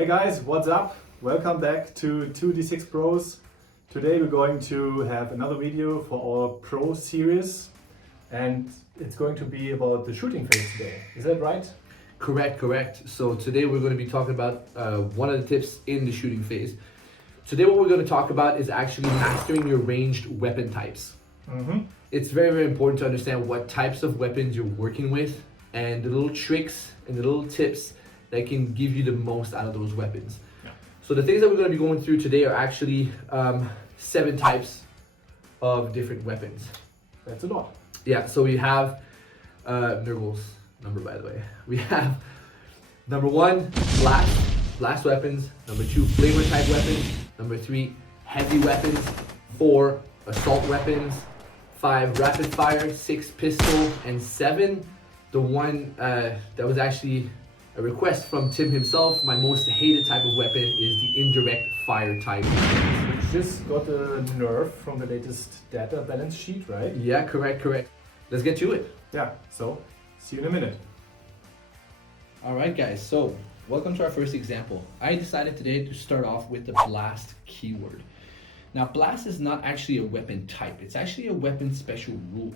Hey guys, what's up? Welcome back to 2D6 Pros. Today we're going to have another video for our Pro series, and it's going to be about the shooting phase today. Is that right? Correct. So today we're going to be talking about one of the tips in the shooting phase. Today what we're going to talk about is actually mastering your ranged weapon types. It's very important to understand what types of weapons you're working with and the little tricks and the little tips that can give you the most out of those weapons. Yeah. So the things that we're going to be going through today are actually 7 types of different weapons. That's a lot. Yeah, so we have Nurgle's number, by the way. We have number 1, blast weapons. Number 2, flavor type weapons. Number 3, heavy weapons. 4, assault weapons. 5, rapid fire. 6, pistol. And 7, the one that was actually a request from Tim himself. My most hated type of weapon is the indirect fire type. We just got a nerf from the latest data balance sheet, right? Yeah, correct. Let's get to it. Yeah, so see you in a minute. Alright guys, so welcome to our first example. I decided today to start off with the blast keyword. Now blast is not actually a weapon type, it's actually a weapon special rule.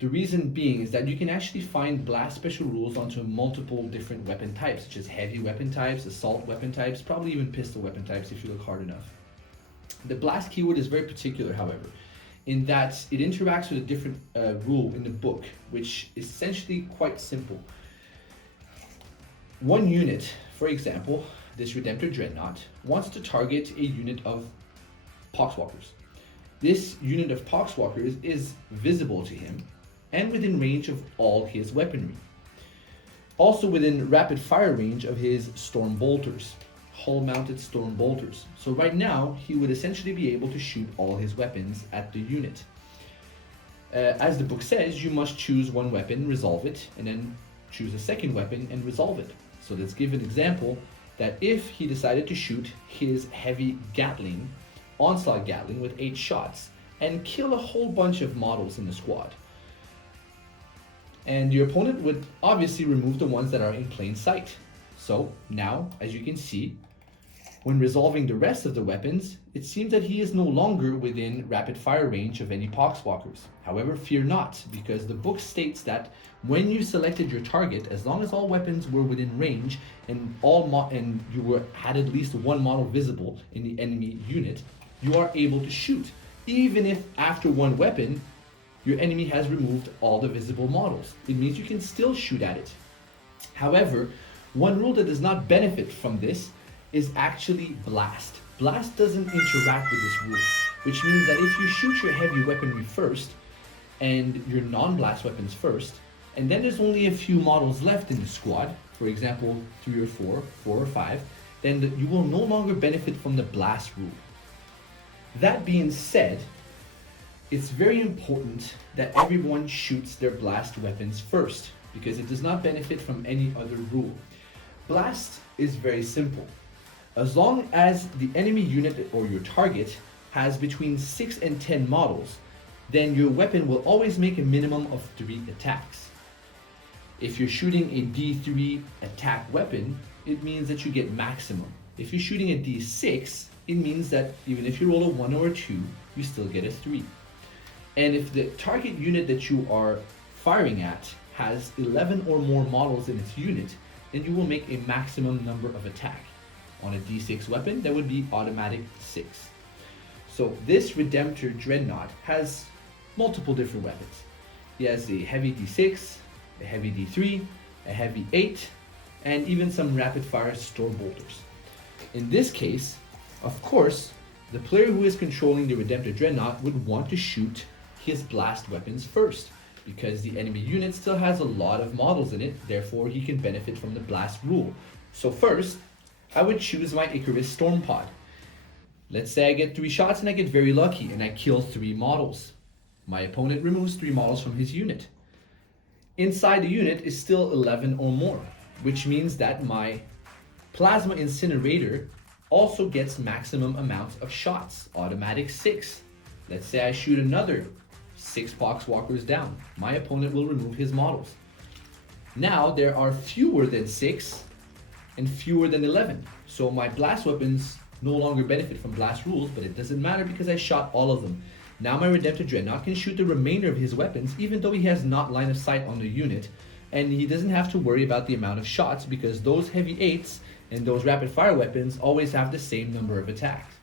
The reason being is that you can actually find blast special rules onto multiple different weapon types, such as heavy weapon types, assault weapon types, probably even pistol weapon types if you look hard enough. The blast keyword is very particular, however, in that it interacts with a different rule in the book, which is essentially quite simple. One unit, for example, this Redemptor Dreadnought, wants to target a unit of Poxwalkers. This unit of Poxwalkers is visible to him and within range of all his weaponry. Also within rapid fire range of his Storm Bolters, hull-mounted Storm Bolters. So right now, he would essentially be able to shoot all his weapons at the unit. As the book says, you must choose one weapon, resolve it, and then choose a second weapon and resolve it. So let's give an example that if he decided to shoot his heavy Gatling, Onslaught Gatling with 8 shots, and kill a whole bunch of models in the squad. And your opponent would obviously remove the ones that are in plain sight. So now, as you can see, when resolving the rest of the weapons, it seems that he is no longer within rapid fire range of any Poxwalkers. However, fear not, because the book states that when you selected your target, as long as all weapons were within range and you had at least one model visible in the enemy unit, you are able to shoot, even if after one weapon, your enemy has removed all the visible models. It means you can still shoot at it. However, one rule that does not benefit from this is actually blast. Blast doesn't interact with this rule, which means that if you shoot your heavy weaponry first and your non-blast weapons first, and then there's only a few models left in the squad, for example 3 or 4 or 5, then you will no longer benefit from the blast rule. That being said, it's very important that everyone shoots their blast weapons first, because it does not benefit from any other rule. Blast is very simple. As long as the enemy unit or your target has between 6 and 10 models, then your weapon will always make a minimum of 3 attacks. If you're shooting a D3 attack weapon, it means that you get maximum. If you're shooting a D6, it means that even if you roll a 1 or a 2, you still get a 3. And if the target unit that you are firing at has 11 or more models in its unit, then you will make a maximum number of attack. On a D6 weapon, that would be automatic 6. So this Redemptor Dreadnought has multiple different weapons. He has a heavy D6, a heavy D3, a heavy 8, and even some rapid fire Storm Bolters. In this case, of course, the player who is controlling the Redemptor Dreadnought would want to shoot his blast weapons first, because the enemy unit still has a lot of models in it, therefore he can benefit from the blast rule. So first, I would choose my Icarus Storm Pod. Let's say I get 3 shots and I get very lucky and I kill 3 models. My opponent removes 3 models from his unit. Inside the unit is still 11 or more, which means that my Plasma Incinerator also gets maximum amounts of shots, automatic 6. Let's say I shoot another 6 Poxwalkers down. My opponent will remove his models. Now there are fewer than 6 and fewer than 11. So my blast weapons no longer benefit from blast rules, but it doesn't matter because I shot all of them. Now my Redemptor Dreadnought can shoot the remainder of his weapons even though he has not line of sight on the unit, and he doesn't have to worry about the amount of shots because those heavy 8s and those rapid fire weapons always have the same number of attacks.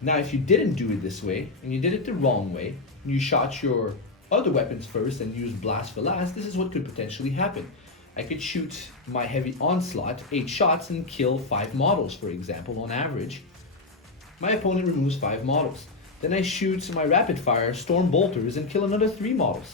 Now if you didn't do it this way, and you did it the wrong way, you shot your other weapons first and used blast for last, this is what could potentially happen. I could shoot my heavy onslaught 8 shots and kill 5 models, for example, on average. My opponent removes 5 models. Then I shoot my rapid fire storm bolters and kill another 3 models.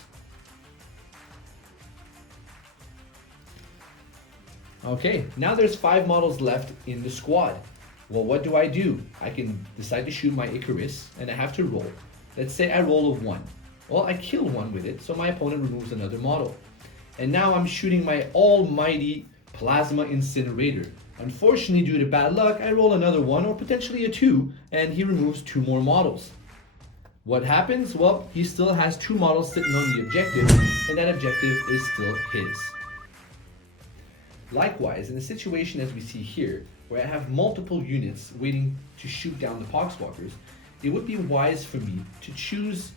Okay, now there's 5 models left in the squad. Well, what do? I can decide to shoot my Icarus and I have to roll. Let's say I roll a 1. Well, I kill 1 with it, so my opponent removes another model. And now I'm shooting my almighty Plasma Incinerator. Unfortunately, due to bad luck, I roll another 1 or potentially a 2, and he removes 2 more models. What happens? Well, he still has 2 models sitting on the objective, and that objective is still his. Likewise, in a situation as we see here, where I have multiple units waiting to shoot down the Poxwalkers, it would be wise for me to choose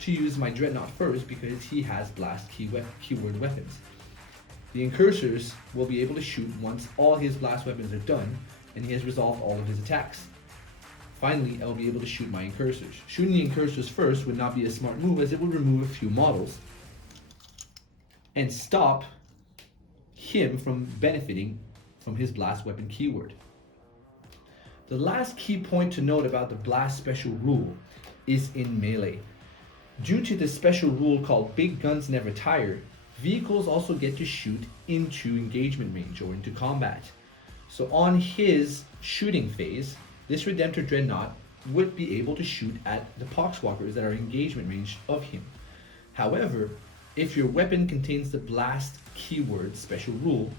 to use my Dreadnought first because he has blast keyword weapons. The Incursors will be able to shoot once all his blast weapons are done and he has resolved all of his attacks. Finally, I will be able to shoot my Incursors. Shooting the Incursors first would not be a smart move as it would remove a few models and stop him from benefiting from his blast weapon keyword. The last key point to note about the blast special rule is in melee. Due to the special rule called Big Guns Never Tire, vehicles also get to shoot into engagement range or into combat. So on his shooting phase, this Redemptor Dreadnought would be able to shoot at the Poxwalkers that are engagement range of him. However, if your weapon contains the blast keyword special rule,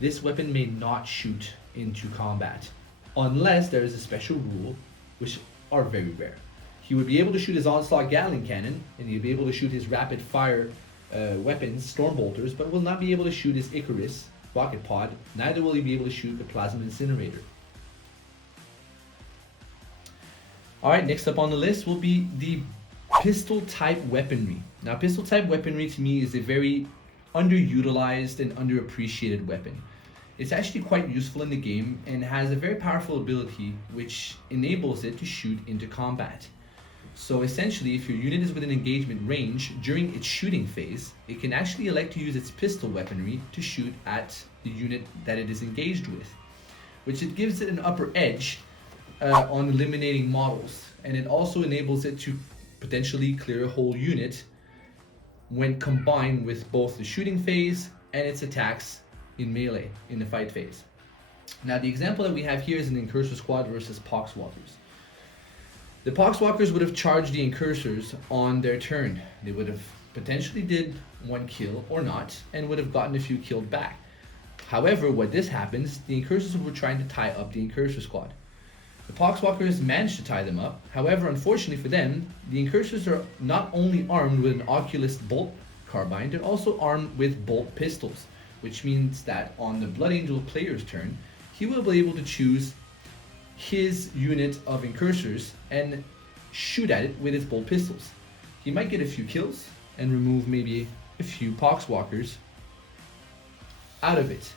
this weapon may not shoot into combat unless there is a special rule, which are very rare. He would be able to shoot his Onslaught Gatling Cannon, and he'd be able to shoot his rapid fire weapons, Storm Bolters, but will not be able to shoot his Icarus rocket pod, neither will he be able to shoot the Plasma Incinerator. Alright, next up on the list will be the pistol type weaponry. Now pistol type weaponry to me is a very underutilized and underappreciated weapon. It's actually quite useful in the game and has a very powerful ability which enables it to shoot into combat. So essentially, if your unit is within engagement range during its shooting phase, it can actually elect to use its pistol weaponry to shoot at the unit that it is engaged with, which it gives it an upper edge on eliminating models, and it also enables it to potentially clear a whole unit when combined with both the shooting phase and its attacks in melee, in the fight phase. Now the example that we have here is an Incursor squad versus Poxwalkers. The Poxwalkers would have charged the Incursors on their turn. They would have potentially did 1 kill or not, and would have gotten a few killed back. However, when this happens, the Incursors were trying to tie up the Incursor squad. The Poxwalkers managed to tie them up. However, unfortunately for them, the Incursors are not only armed with an Oculus bolt carbine, they're also armed with bolt pistols, which means that on the Blood Angel player's turn, he will be able to choose his unit of Incursors and shoot at it with his bolt pistols. He might get a few kills and remove maybe a few Poxwalkers out of it.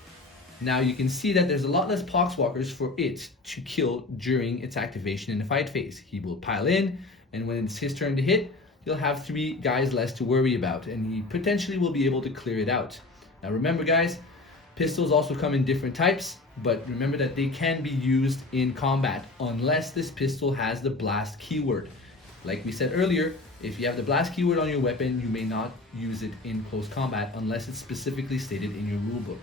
Now you can see that there's a lot less Poxwalkers for it to kill during its activation in the fight phase. He will pile in, and when it's his turn to hit, he'll have 3 guys less to worry about, and he potentially will be able to clear it out. Now remember guys, pistols also come in different types, but remember that they can be used in combat unless this pistol has the blast keyword. Like we said earlier, if you have the blast keyword on your weapon, you may not use it in close combat unless it's specifically stated in your rulebook.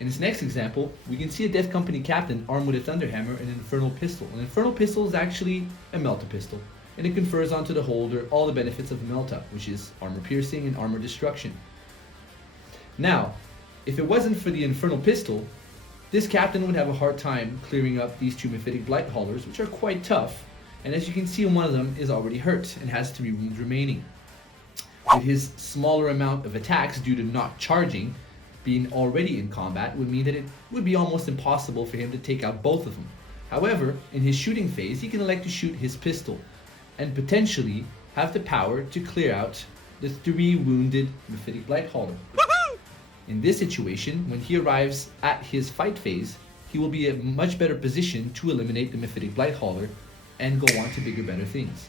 In this next example, we can see a Death Company captain armed with a Thunderhammer and an Infernal Pistol. An Infernal Pistol is actually a Melta pistol, and it confers onto the holder all the benefits of Melta, which is armor piercing and armor destruction. Now, if it wasn't for the Infernal Pistol, this captain would have a hard time clearing up these 2 Mephitic Blight Haulers, which are quite tough, and as you can see, one of them is already hurt and has 3 wounds remaining. With his smaller amount of attacks due to not charging, being already in combat would mean that it would be almost impossible for him to take out both of them. However, in his shooting phase, he can elect to shoot his pistol and potentially have the power to clear out the 3 wounded Mephitic Blightholder. In this situation, when he arrives at his fight phase, he will be in a much better position to eliminate the Mephitic Blightholder and go on to bigger, better things.